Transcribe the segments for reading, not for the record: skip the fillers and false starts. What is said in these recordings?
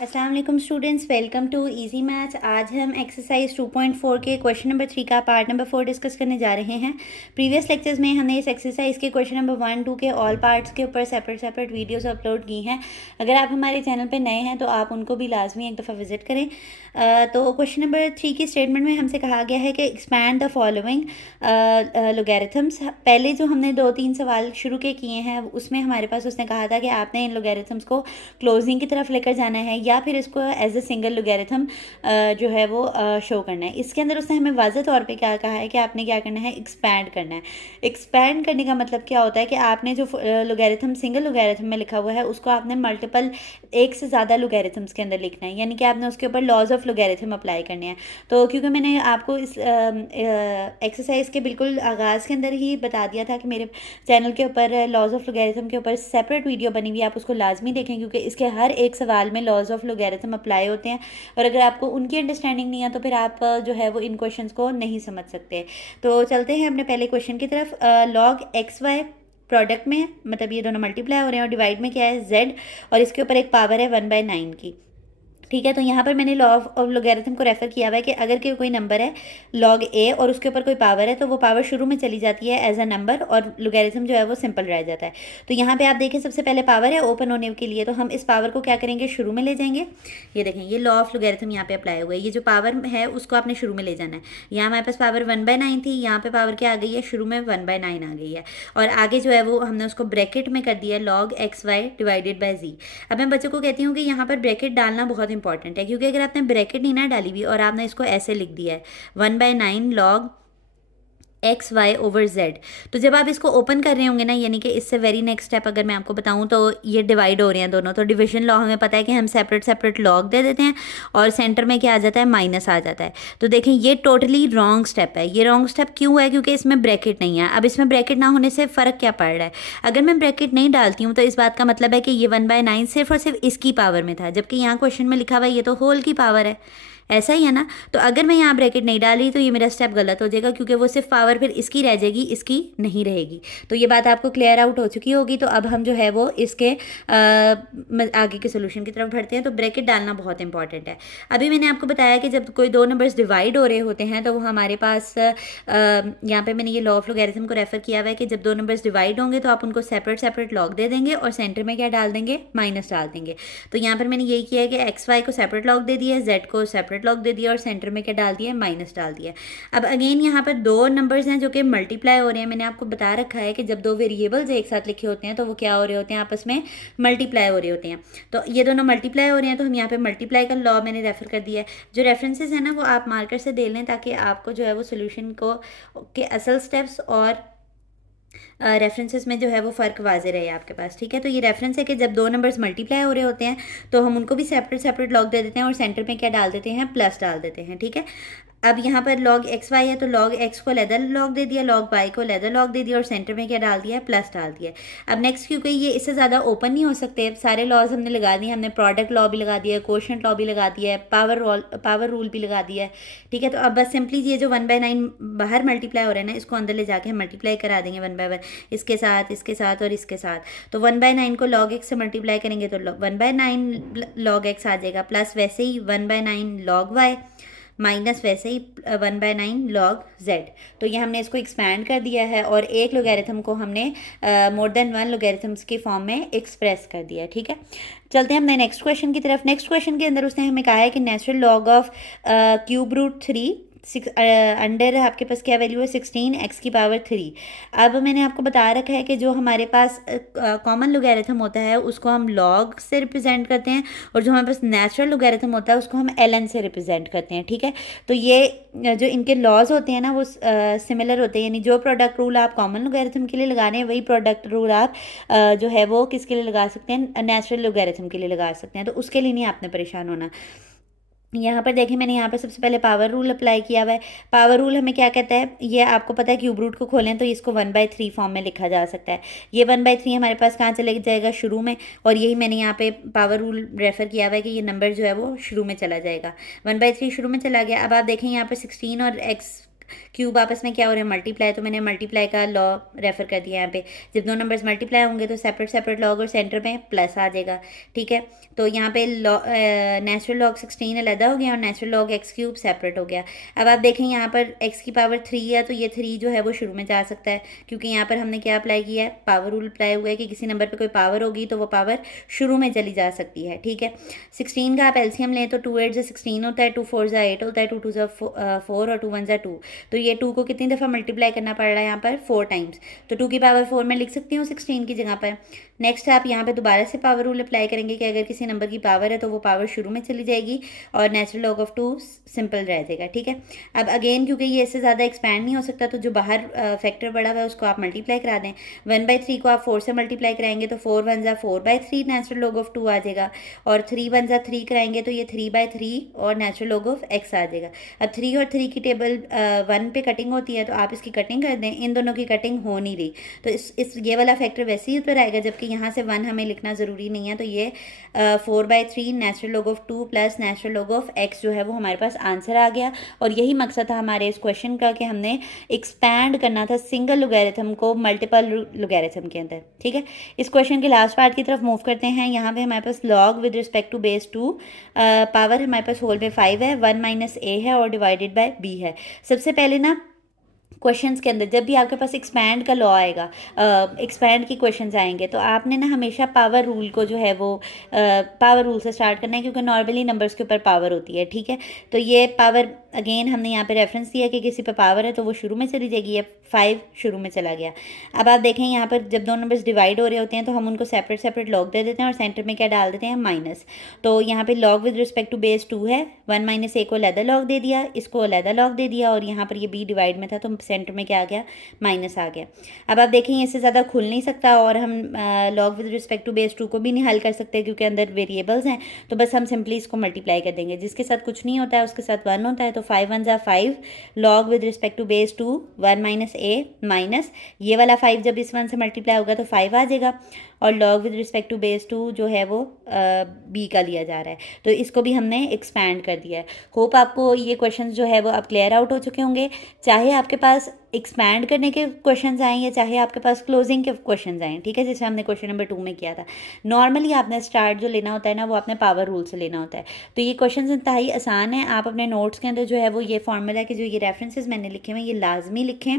अस्सलाम वालेकुम students, welcome to easy maths. आज हम एक्सरसाइज 2.4 के क्वेश्चन नंबर 3 का पार्ट नंबर 4 डिस्कस करने जा रहे हैं। प्रीवियस लेक्चर्स में हमने इस एक्सरसाइज के क्वेश्चन नंबर 1, 2 के ऑल पार्ट्स के ऊपर सेपरेट वीडियोस अपलोड की हैं। अगर आप हमारे चैनल पर नए हैं तो आप उनको भी लाजमी एक दफ़ा विजिट करें। तो क्वेश्चन नंबर 3 की स्टेटमेंट में हमसे कहा गया है कि एक्सपैंड द फॉलोइंग लोगैरिथम्स। पहले जो हमने 2-3 सवाल शुरू के किए हैं उसमें हमारे पास उसने कहा था कि आपने इन लोगैरिथम्स को क्लोजिंग की तरफ लेकर जाना है या फिर इसको एज ए सिंगल लोगैरिथम जो है वो शो करना है। इसके अंदर उसने हमें वाज़ह तौर पे क्या कहा है कि आपने क्या करना है, एक्सपैंड करना है। एक्सपैंड करने का मतलब क्या होता है कि आपने जो लोगैरिथम सिंगल लोगैरिथम में लिखा हुआ है उसको आपने मल्टीपल एक से ज़्यादा लोगैरिथम्स के अंदर लिखना है, यानी कि आपने उसके ऊपर लॉज ऑफ लोगैरिथम अप्लाई करने हैं। तो क्योंकि मैंने आपको इस एक्सरसाइज के बिल्कुल आगाज़ के अंदर ही बता दिया था कि मेरे चैनल के ऊपर लॉज ऑफ लोगैरिथम के ऊपर सेपरेट वीडियो बनी हुई है, आप उसको लाजमी देखें क्योंकि इसके हर एक सवाल में लॉज ऑफ लोगैरिथम अप्लाई होते हैं और अगर आपको उनकी अंडरस्टैंडिंग नहीं है तो फिर आप जो है वो इन क्वेश्चंस को नहीं समझ सकते। तो चलते हैं अपने पहले क्वेश्चन की तरफ। लॉग एक्स वाई प्रोडक्ट में है, मतलब ये दोनों मल्टीप्लाई हो रहे हैं और डिवाइड में क्या है, जेड, और इसके ऊपर एक पावर है 1/9 की। ठीक है, तो यहाँ पर मैंने लॉ ऑफ लोगैरिथम को रेफर किया हुआ है कि अगर कोई नंबर है लॉग ए और उसके ऊपर कोई पावर है तो वो पावर शुरू में चली जाती है एज अ नंबर और लोगैरिथम जो है वो सिंपल रह जाता है। तो यहाँ पे आप देखें सबसे पहले पावर है ओपन होने के लिए, तो हम इस पावर को क्या करेंगे, शुरू में ले जाएंगे। ये देखें, ये लॉ ऑफ लोगैरिथम यहाँ पे अप्लाई हुआ है। ये जो पावर है उसको आपने शुरू में ले जाना है। यहाँ हमारे पास पावर 1/9 थी, यहाँ पे पावर क्या आ गई है, शुरू में 1/9 आ गई है और आगे जो है वो हमने उसको ब्रैकेट में कर दिया log x y divided by जी। अब मैं बच्चों को कहती हूँ कि यहाँ पर ब्रैकेट डालना बहुत इंपॉर्टेंट है क्योंकि अगर आपने ब्रैकेट नहीं ना डाली हुई और आपने इसको ऐसे लिख दिया है 1/9 log x y over z, तो जब आप इसको ओपन कर रहे होंगे ना, यानी कि इससे वेरी नेक्स्ट स्टेप अगर मैं आपको बताऊं तो ये डिवाइड हो रहे हैं दोनों, तो डिवीजन लॉ हमें पता है कि हम सेपरेट लॉग दे देते हैं और सेंटर में क्या आ जाता है, माइनस आ जाता है। तो देखें ये टोटली रॉन्ग स्टेप है। ये रॉन्ग स्टेप क्यों है, क्योंकि इसमें ब्रैकेट नहीं है। अब इसमें ब्रैकेट ना होने से फ़र्क क्या पड़ रहा है, अगर मैं ब्रैकेट नहीं डालती हूँ तो इस बात का मतलब है कि ये 1/9 सिर्फ और सिर्फ इसकी पावर में था, जबकि यहाँ क्वेश्चन में लिखा हुआ है ये तो होल की पावर है, ऐसा ही है ना। तो अगर मैं यहाँ ब्रैकेट नहीं डाली तो ये मेरा स्टेप गलत हो जाएगा क्योंकि वो सिर्फ पावर फिर इसकी रह जाएगी, इसकी नहीं रहेगी। तो ये बात आपको क्लियर आउट हो चुकी होगी। तो अब हम जो है वो इसके आगे के सोल्यूशन की तरफ बढ़ते हैं। तो ब्रैकेट डालना बहुत इंपॉर्टेंट है। अभी मैंने आपको बताया कि जब कोई दो नंबर्स डिवाइड हो रहे होते हैं तो वो हमारे पास यहाँ पे मैंने ये लॉ ऑफ लोगैरिथम को रेफर किया हुआ है कि जब दो नंबर्स डिवाइड होंगे तो आप उनको सेपरेट लॉग दे देंगे और सेंटर में क्या डाल देंगे, माइनस डाल देंगे। तो यहाँ पर मैंने यही किया है कि एक्स वाई को सेपरेट लॉग दे दिया, जेड को सेपरेट लॉग दे दिया और सेंटर में क्या डाल दिया, माइनस डाल दिया। अब अगेन यहाँ पर दो नंबर्स हैं जो कि मल्टीप्लाई हो रहे हैं। मैंने आपको बता रखा है कि जब दो वेरिएबल्स एक साथ लिखे होते हैं तो वो क्या हो रहे होते हैं, आपस में मल्टीप्लाई हो रहे होते हैं। तो ये दोनों मल्टीप्लाई हो रहे हैं तो हम यहाँ पे मल्टीप्लाई का लॉ मैंने रेफर कर दिया है। जो रेफरेंसेस है ना वो आप मार्कर से दे लें ताकि आपको जो है वो सोल्यूशन को के असल स्टेप्स और रेफरेंसेस में जो है वो फ़र्क वाजे रहे आपके पास। ठीक है, तो ये रेफरेंस है कि जब दो नंबर्स मल्टीप्लाई हो रहे होते हैं तो हम उनको भी सेपरेट लॉग दे देते हैं और सेंटर में क्या डाल देते हैं, प्लस डाल देते हैं। ठीक है, अब यहाँ पर लॉग एक्स वाई है तो लॉग एक्स को लेदर लॉग दे दिया, लॉग वाई को लेदर लॉग दे दिया और सेंटर में क्या डाल दिया, प्लस डाल दिया। अब नेक्स्ट, क्योंकि ये इससे ज़्यादा ओपन नहीं हो सकते, सारे लॉज हमने लगा दिए। हमने प्रोडक्ट लॉ भी लगा दिया है, कोशेंट लॉ भी लगा दिया है, पावर रूल भी लगा दिया है। ठीक है, तो अब बस सिंपली ये जो 1/9 बाहर मल्टीप्लाई हो रहा है ना, इसको अंदर ले जाके हम मल्टीप्लाई करा देंगे 1/1, इसके साथ और इसके साथ। तो 1/9 को लॉग एक्स से मल्टीप्लाई करेंगे तो 1/9 लॉग एक्स आ जाएगा, प्लस वैसे ही 1/9 लॉग वाई, माइनस वैसे ही 1/9 लॉग जेड। तो ये हमने इसको एक्सपैंड कर दिया है और एक लोगैरिथम को हमने मोर देन वन लोगैरिथम्स की फॉर्म में एक्सप्रेस कर दिया है। ठीक है, चलते हैं हमने नेक्स्ट क्वेश्चन की तरफ। नेक्स्ट क्वेश्चन के अंदर उसने हमें कहा है कि natural log of cube root 3 under आपके पास क्या वैल्यू है, 16 एक्स की पावर 3। अब मैंने आपको बता रखा है कि जो हमारे पास कॉमन लोगैरिथम होता है उसको हम लॉग से रिप्रेजेंट करते हैं और जो हमारे पास नेचुरल लोगैरिथम होता है उसको हम एलन से रिप्रेजेंट करते हैं। ठीक है, तो ये जो इनके लॉज होते हैं ना वो सिमिलर होते हैं, यानी जो प्रोडक्ट रूल आप कॉमन लोगैरिथम के लिए लगा रहे हैं वही प्रोडक्ट रूल आप जो है वो किसके लिए लगा सकते हैं, नेचुरल लोगैरिथम के लिए लगा सकते हैं। तो उसके लिए नहीं आपने परेशान होना। यहाँ पर देखें, मैंने यहाँ पर सबसे पहले पावर रूल अप्लाई किया हुआ है। पावर रूल हमें क्या कहता है, ये आपको पता है, क्यूब रूट को खोलें तो इसको 1/3 फॉर्म में लिखा जा सकता है। ये 1/3 हमारे पास कहाँ चले जाएगा, शुरू में, और यही मैंने यहाँ पे पावर रूल रेफर किया हुआ है कि ये नंबर जो है वो शुरू में चला जाएगा। 1/3 शुरू में चला गया। अब आप देखें यहाँ पर 16 और एक्स क्यूब आपस में क्या हो रहे हैं, मल्टीप्लाई, तो मैंने मल्टीप्लाई का लॉ रेफर कर दिया यहाँ पे। जब दो नंबर्स मल्टीप्लाई होंगे तो सेपरेट लॉग और सेंटर में प्लस आ जाएगा, ठीक है। तो यहाँ पे नेचुरल लॉग 16 अलहदा हो गया और natural log x cube separate हो गया। अब आप देखें यहाँ पर एक्स की पावर 3 है, तो ये 3 जो है वो शुरू में जा सकता है, क्योंकि यहाँ पर हमने क्या अप्लाई किया है, पावर रूल अप्लाई हुआ है कि किसी नंबर पर कोई पावर होगी तो वो पावर शुरू में चली जा सकती है, ठीक है। 16 का आप एलसीएम लें तो 2 8 से 16 होता है, 2 4 ज़ा 8 होता है, 2 2 ज़ा 4 और 2 1 ज़ा 2। तो ये 2 को कितनी दफ़ा मल्टीप्लाई करना पड़ रहा है यहाँ पर, 4 टाइम्स। तो 2 की पावर 4 में लिख सकती हूँ 16 की जगह पर। नेक्स्ट आप यहाँ पे दोबारा से पावर रूल अप्लाई करेंगे कि अगर किसी नंबर की पावर है तो वो पावर शुरू में चली जाएगी और नेचुरल लॉग ऑफ 2 सिंपल रह जाएगा, ठीक है। अब अगेन क्योंकि ये इससे ज़्यादा एक्सपैंड नहीं हो सकता, तो जो बाहर फैक्टर बड़ा हुआ है उसको आप मल्टीप्लाई करा दें। 1/3 को आप 4 से मल्टीप्लाई कराएंगे तो 4 1 ज़ा 4/3 नेचुरल लॉग ऑफ 2 आ जाएगा, और 3 1 ज़ा 3 कराएंगे तो ये 3/3 और नेचुरल लॉग ऑफ x आ जाएगा। अब 3 और 3 की टेबल 1 पे कटिंग होती है, तो आप इसकी कटिंग कर दें, इन दोनों की कटिंग हो नहीं रही, तो इस ये वाला फैक्टर वैसे ही ऊपर आएगा, जबकि यहाँ से 1 हमें लिखना ज़रूरी नहीं है। तो ये 4/3 natural log of 2 plus natural log of x जो है वो हमारे पास आंसर आ गया। और यही मकसद था हमारे इस क्वेश्चन का कि हमने एक्सपैंड करना था सिंगल लोगैरिथम को मल्टीपल लोगैरिथम के अंदर, ठीक है। इस क्वेश्चन के लास्ट पार्ट की तरफ मूव करते हैं। यहाँ पे हमारे पास log with respect to base 2, power हमारे पास होल में 5 है, 1 माइनस a है और डिवाइडेड बाय b है। सबसे पहले ना क्वेश्चंस के अंदर जब भी आपके पास एक्सपैंड का लॉ आएगा, एक्सपैंड की क्वेश्चंस आएंगे, तो आपने ना हमेशा पावर रूल को जो है वो पावर रूल से स्टार्ट करना है, क्योंकि नॉर्मली नंबर्स के ऊपर पावर होती है, ठीक है। तो ये पावर अगेन हमने यहाँ पे रेफरेंस दिया कि किसी पे पावर है तो वो शुरू में चली जाएगी, ये 5 शुरू में चला गया। अब आप देखें यहाँ पर जब दो नंबर्स डिवाइड हो रहे होते हैं तो हम उनको सेपरेट लॉग दे देते हैं और सेंटर में क्या डाल देते हैं, माइनस। तो यहाँ पे log with respect to base 2 है, 1 माइनस a को अलहदा लॉग दे दिया, इसको अलहदा लॉग दे दिया, और यहाँ पर ये b डिवाइड में था तो सेंटर में क्या आ गया, माइनस आ गया। अब आप देखें इससे ज़्यादा खुल नहीं सकता, और हम log with respect to base 2 को भी नहीं हल कर सकते क्योंकि अंदर वेरिएबल्स हैं, तो बस हम सिंपली इसको मल्टीप्लाई कर देंगे। जिसके साथ कुछ नहीं होता है उसके साथ 1 होता है, तो 5 1 ज़ा 5, log with respect to base 2 1 minus a minus ये वाला 5 जब इस 1 से मल्टीप्लाई होगा तो 5 आ जाएगा, और log with respect to base 2 जो है वो b का लिया जा रहा है, तो इसको भी हमने एक्सपैंड कर दिया है। होप आपको ये क्वेश्चंस जो है वो अब क्लियर आउट हो चुके होंगे। चाहे आपके पास एक्सपैंड करने के क्वेश्चंस आएँ या चाहे आपके पास क्लोजिंग के क्वेश्चंस आएँ, ठीक है, जैसे हमने क्वेश्चन नंबर 2 में किया था। नॉर्मली आपने स्टार्ट जो लेना होता है ना वो आपने पावर रूल से लेना होता है। तो ये क्वेश्चंस इंतहाई आसान है, आप अपने नोट्स के अंदर जो है वो ये फार्मूला के जो ये रेफरेंसेस मैंने लिखे हुए हैं ये लाजमी लिखें,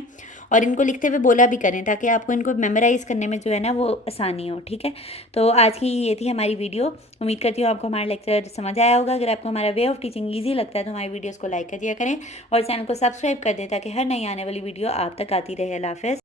और इनको लिखते हुए बोला भी करें ताकि आपको इनको मेमोराइज़ करने में जो है ना वो आसानी हो, ठीक है। तो आज की ये थी हमारी वीडियो। उम्मीद करती हूँ आपको हमारा लेक्चर समझ आया होगा। अगर आपको हमारा वे ऑफ टीचिंग ईजी लगता है तो हमारी वीडियोज़ को लाइक कर दिया करें और चैनल को सब्सक्राइब कर दें ताकि हर नई आने वाली वीडियो आप तक आती रहे। अल्लाह हाफ़िज़।